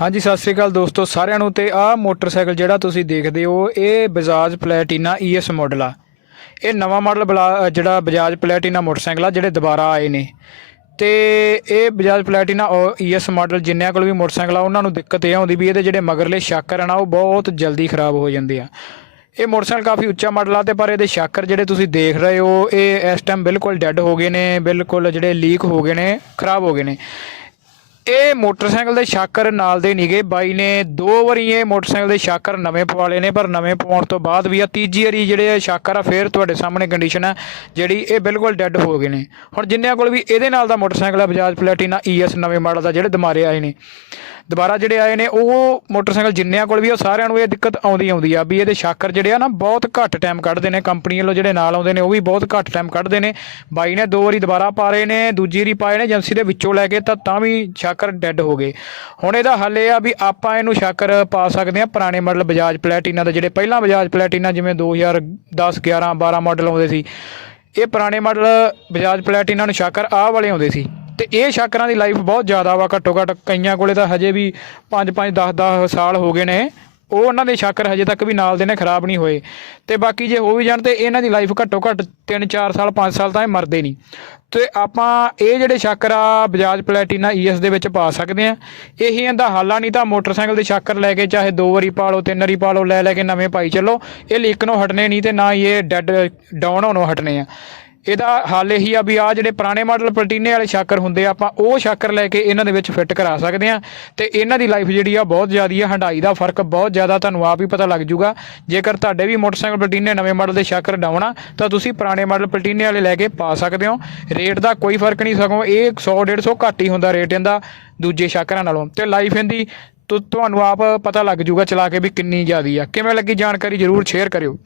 ਹਾਂਜੀ, ਸਤਿ ਸ੍ਰੀ ਅਕਾਲ ਦੋਸਤੋ ਸਾਰਿਆਂ ਨੂੰ ਤੇ ਆਹ ਮੋਟਰਸਾਈਕਲ ਜਿਹੜਾ ਤੁਸੀਂ ਦੇਖਦੇ ਹੋ, ਇਹ ਬਜਾਜ ਪਲੈਟੀਨਾ ES ਮਾਡਲ ਆ। ਇਹ ਨਵਾਂ ਮਾਡਲ ਜਿਹੜਾ ਬਜਾਜ ਪਲੈਟੀਨਾ ਮੋਟਰਸਾਈਕਲ ਆ, ਜਿਹੜੇ ਦੁਬਾਰਾ ਆਏ ਨੇ। ਤੇ ਇਹ ਬਜਾਜ ਪਲੈਟੀਨਾ ES ਮਾਡਲ ਜਿੰਨਿਆਂ ਕੋਲ ਵੀ ਮੋਟਰਸਾਈਕਲ ਆ, ਉਹਨਾਂ ਨੂੰ ਦਿੱਕਤ ਇਹ ਆਉਂਦੀ ਵੀ ਇਹਦੇ ਜਿਹੜੇ ਮਗਰਲੇ ਸ਼ਾਕਰ ਆ ਨਾ, ਉਹ ਬਹੁਤ ਜਲਦੀ ਖਰਾਬ ਹੋ ਜਾਂਦੇ ਆ। ਇਹ ਮੋਟਰਸਾਈਕਲ ਕਾਫੀ ਉੱਚਾ ਮਾਡਲ ਆ ਤੇ ਪਰ ਇਹਦੇ ਸ਼ਾਕਰ ਜਿਹੜੇ ਤੁਸੀਂ ਦੇਖ ਰਹੇ ਹੋ, ਇਹ ਇਸ ਟਾਈਮ ਬਿਲਕੁਲ ਡੈੱਡ ਹੋ ਗਏ ਨੇ, ਬਿਲਕੁਲ ਜਿਹੜੇ ਲੀਕ ਹੋ ਗਏ ਨੇ, ਖਰਾਬ ਹੋ ਗਏ ਨੇ। ਇਹ ਮੋਟਰਸਾਈਕਲ ਦੇ ਸ਼ਾਕਰ ਨਾਲ ਦੇ ਨੀਗੇ। ਬਾਈ ਨੇ ਦੋ ਵਾਰੀ ਇਹ ਮੋਟਰਸਾਈਕਲ ਦੇ ਸ਼ਾਕਰ ਨਵੇਂ ਪਵਾਲੇ ਨੇ, ਪਰ ਨਵੇਂ ਪਵਾਉਣ ਤੋਂ ਬਾਅਦ ਵੀ ਆ ਤੀਜੀ ਵਾਰੀ ਜਿਹੜੇ ਇਹ ਸ਼ਾਕਰ ਆ, ਫੇਰ ਤੁਹਾਡੇ ਸਾਹਮਣੇ ਕੰਡੀਸ਼ਨ ਆ, ਜਿਹੜੀ ਇਹ ਬਿਲਕੁਲ ਡੈੱਡ ਹੋ ਗਏ ਨੇ। ਹੁਣ ਜਿੰਨਿਆਂ ਕੋਲ ਵੀ ਇਹਦੇ ਨਾਲ ਦਾ ਮੋਟਰਸਾਈਕਲ ਆ ਬਜਾਜ ਪਲੈਟੀਨਾ ES ਨਵੇਂ ਮਾਡਲ ਦਾ, ਜਿਹੜੇ ਦੁਬਾਰੇ ਆਏ ਨੇ। ਦੁਬਾਰਾ ਜਿਹੜੇ ਆਏ ਨੇ, ਉਹ ਮੋਟਰਸਾਈਕਲ ਜਿੰਨਿਆਂ ਕੋਲ ਵੀ ਉਹ ਸਾਰਿਆਂ ਨੂੰ ਇਹ ਦਿੱਕਤ ਆਉਂਦੀ ਆਉਂਦੀ ਆ, ਵੀ ਇਹਦੇ ਸ਼ਾਕਰ ਜਿਹੜੇ ਆ ਨਾ, ਬਹੁਤ ਘੱਟ ਟਾਈਮ ਕੱਢਦੇ ਨੇ ਕੰਪਨੀ ਵੱਲੋਂ ਜਿਹੜੇ ਨਾਲ ਆਉਂਦੇ ਨੇ, ਉਹ ਵੀ ਬਹੁਤ ਘੱਟ ਟਾਈਮ ਕੱਢਦੇ ਨੇ। ਬਾਈ ਨੇ ਦੋ ਵਾਰੀ ਦੁਬਾਰਾ ਪਾ ਰਹੇ ਨੇ, ਦੂਜੀ ਵਾਰੀ ਪਾਏ ਨੇ, ਏਜੰਸੀ ਦੇ ਵਿੱਚੋਂ ਲੈ ਕੇ, ਤਾਂ ਤਾਂ ਵੀ ਸ਼ਾਕਰ ਡੈੱਡ ਹੋ ਗਏ। ਹੁਣ ਇਹਦਾ ਹੱਲ ਇਹ ਆ ਵੀ ਆਪਾਂ ਇਹਨੂੰ ਸ਼ਾਕਰ ਪਾ ਸਕਦੇ ਆ, ਪੁਰਾਣੇ ਮਾਡਲ ਬਜਾਜ ਪਲੈਟੀਨਾ ਦੇ, ਜਿਹੜੇ ਪਹਿਲਾਂ ਬਜਾਜ ਪਲੈਟੀਨਾ, ਜਿਵੇਂ 2010 11 12 ਮਾਡਲ ਆਉਂਦੇ ਸੀ, ਇਹ ਪੁਰਾਣੇ ਮਾਡਲ ਬਜਾਜ ਪਲੈਟੀਨਾ ਨੂੰ ਸ਼ਾਕਰ ਆਹ ਵਾਲੇ ਆਉਂਦੇ ਸੀ। ਤੇ ਇਹ ਸ਼ਾਕਰਾਂ ਦੀ ਲਾਈਫ ਬਹੁਤ ਜ਼ਿਆਦਾ ਵਾ, ਘੱਟੋ ਘੱਟ ਕਈਆਂ ਕੋਲੇ ਤਾਂ ਹਜੇ ਵੀ 5 5 10 10 ਸਾਲ ਹੋ ਗਏ ਨੇ। ਉਹ ਉਹਨਾਂ ਦੇ ਸ਼ਾਕਰ ਹਜੇ ਤੱਕ ਵੀ ਨਾਲ ਦੇ ਨੇ, ਖਰਾਬ ਨਹੀਂ ਹੋਏ। ਤੇ ਬਾਕੀ ਜੇ ਹੋ ਵੀ ਜਾਣ ਤੇ ਇਹਨਾਂ ਦੀ ਲਾਈਫ ਘੱਟੋ ਘੱਟ 3 4 ਸਾਲ 5 ਸਾਲ ਤਾਂ ਇਹ ਮਰਦੇ ਨਹੀਂ। ਤੇ ਆਪਾਂ ਇਹ ਜਿਹੜੇ ਸ਼ਾਕਰ ਆ, ਬਜਾਜ ਪਲੈਟੀਨਾ ES ਦੇ ਵਿੱਚ ਪਾ ਸਕਦੇ ਆ ਇਹੀ ਇਹਦਾ ਹੱਲ ਆ, ਨਹੀਂ ਤਾਂ ਮੋਟਰਸਾਈਕਲ ਦੇ ਸ਼ਾਕਰ ਲੈ ਕੇ ਚਾਹੇ ਦੋ ਵਾਰੀ ਪਾ ਲਓ, ਤਿੰਨ ਵਾਰੀ ਪਾ ਲਓ, ਲੈ ਲੈ ਕੇ ਨਵੇਂ ਪਾਈ ਚੱਲੋ। ਇਹ ਲੀਕ ਨੂੰ ਹਟਨੇ ਨਹੀਂ ਤੇ ਨਾ ਹੀ ਇਹ ਡੈਡ, ਡਾਊਨ ਹੋਣੋਂ ਹਟਨੇ ਆ। ਇਹਦਾ ਹੱਲ ਇਹੀ ਆ ਵੀ ਆ ਜਿਹੜੇ ਪੁਰਾਣੇ ਮਾਡਲ ਪਲਟੀਨੇ ਵਾਲੇ ਸ਼ਾਕਰ ਹੁੰਦੇ ਆ, ਆਪਾਂ ਉਹ ਸ਼ਾਕਰ ਲੈ ਕੇ ਇਹਨਾਂ ਦੇ ਵਿੱਚ ਫਿੱਟ ਕਰਾ ਸਕਦੇ ਆ ਤੇ ਇਹਨਾਂ ਦੀ ਲਾਈਫ ਜਿਹੜੀ ਆ ਬਹੁਤ ਜ਼ਿਆਦੀ ਆ ਹੰਡਾਈ ਦਾ ਫ਼ਰਕ ਬਹੁਤ ਜ਼ਿਆਦਾ ਤੁਹਾਨੂੰ ਆਪ ਹੀ ਪਤਾ ਲੱਗ ਜੂਗਾ ਜੇਕਰ ਤੁਹਾਡੇ ਵੀ ਮੋਟਰਸਾਈਕਲ ਪਲਟੀਨੇ ਨਵੇਂ ਮਾਡਲ ਦੇ ਸ਼ਾਕਰ ਡਾਉਣਾ, ਤਾਂ ਤੁਸੀਂ ਪੁਰਾਣੇ ਮਾਡਲ ਪਲਟੀਨੇ ਵਾਲੇ ਲੈ ਕੇ ਪਾ ਸਕਦੇ ਹੋ। ਰੇਟ ਦਾ ਕੋਈ ਫ਼ਰਕ ਨਹੀਂ ਸਗੋਂ ਇਹ 100 150 ਘੱਟ ਹੀ ਹੁੰਦਾ ਰੇਟ ਇਹਦਾ ਦੂਜੇ ਸ਼ਾਕਰਾਂ ਨਾਲੋਂ। ਤੇ ਲਾਈਫ ਇਹਦੀ ਤੁ- ਤੁਹਾਨੂੰ ਆਪ ਪਤਾ ਲੱਗ ਜੂਗਾ ਚਲਾ ਕੇ ਵੀ ਕਿੰਨੀ ਜ਼ਿਆਦੀ ਆ। ਕਿਵੇਂ ਲੱਗੀ ਜਾਣਕਾਰੀ ਜਰੂਰ ਸ਼ੇਅਰ ਕਰਿਓ।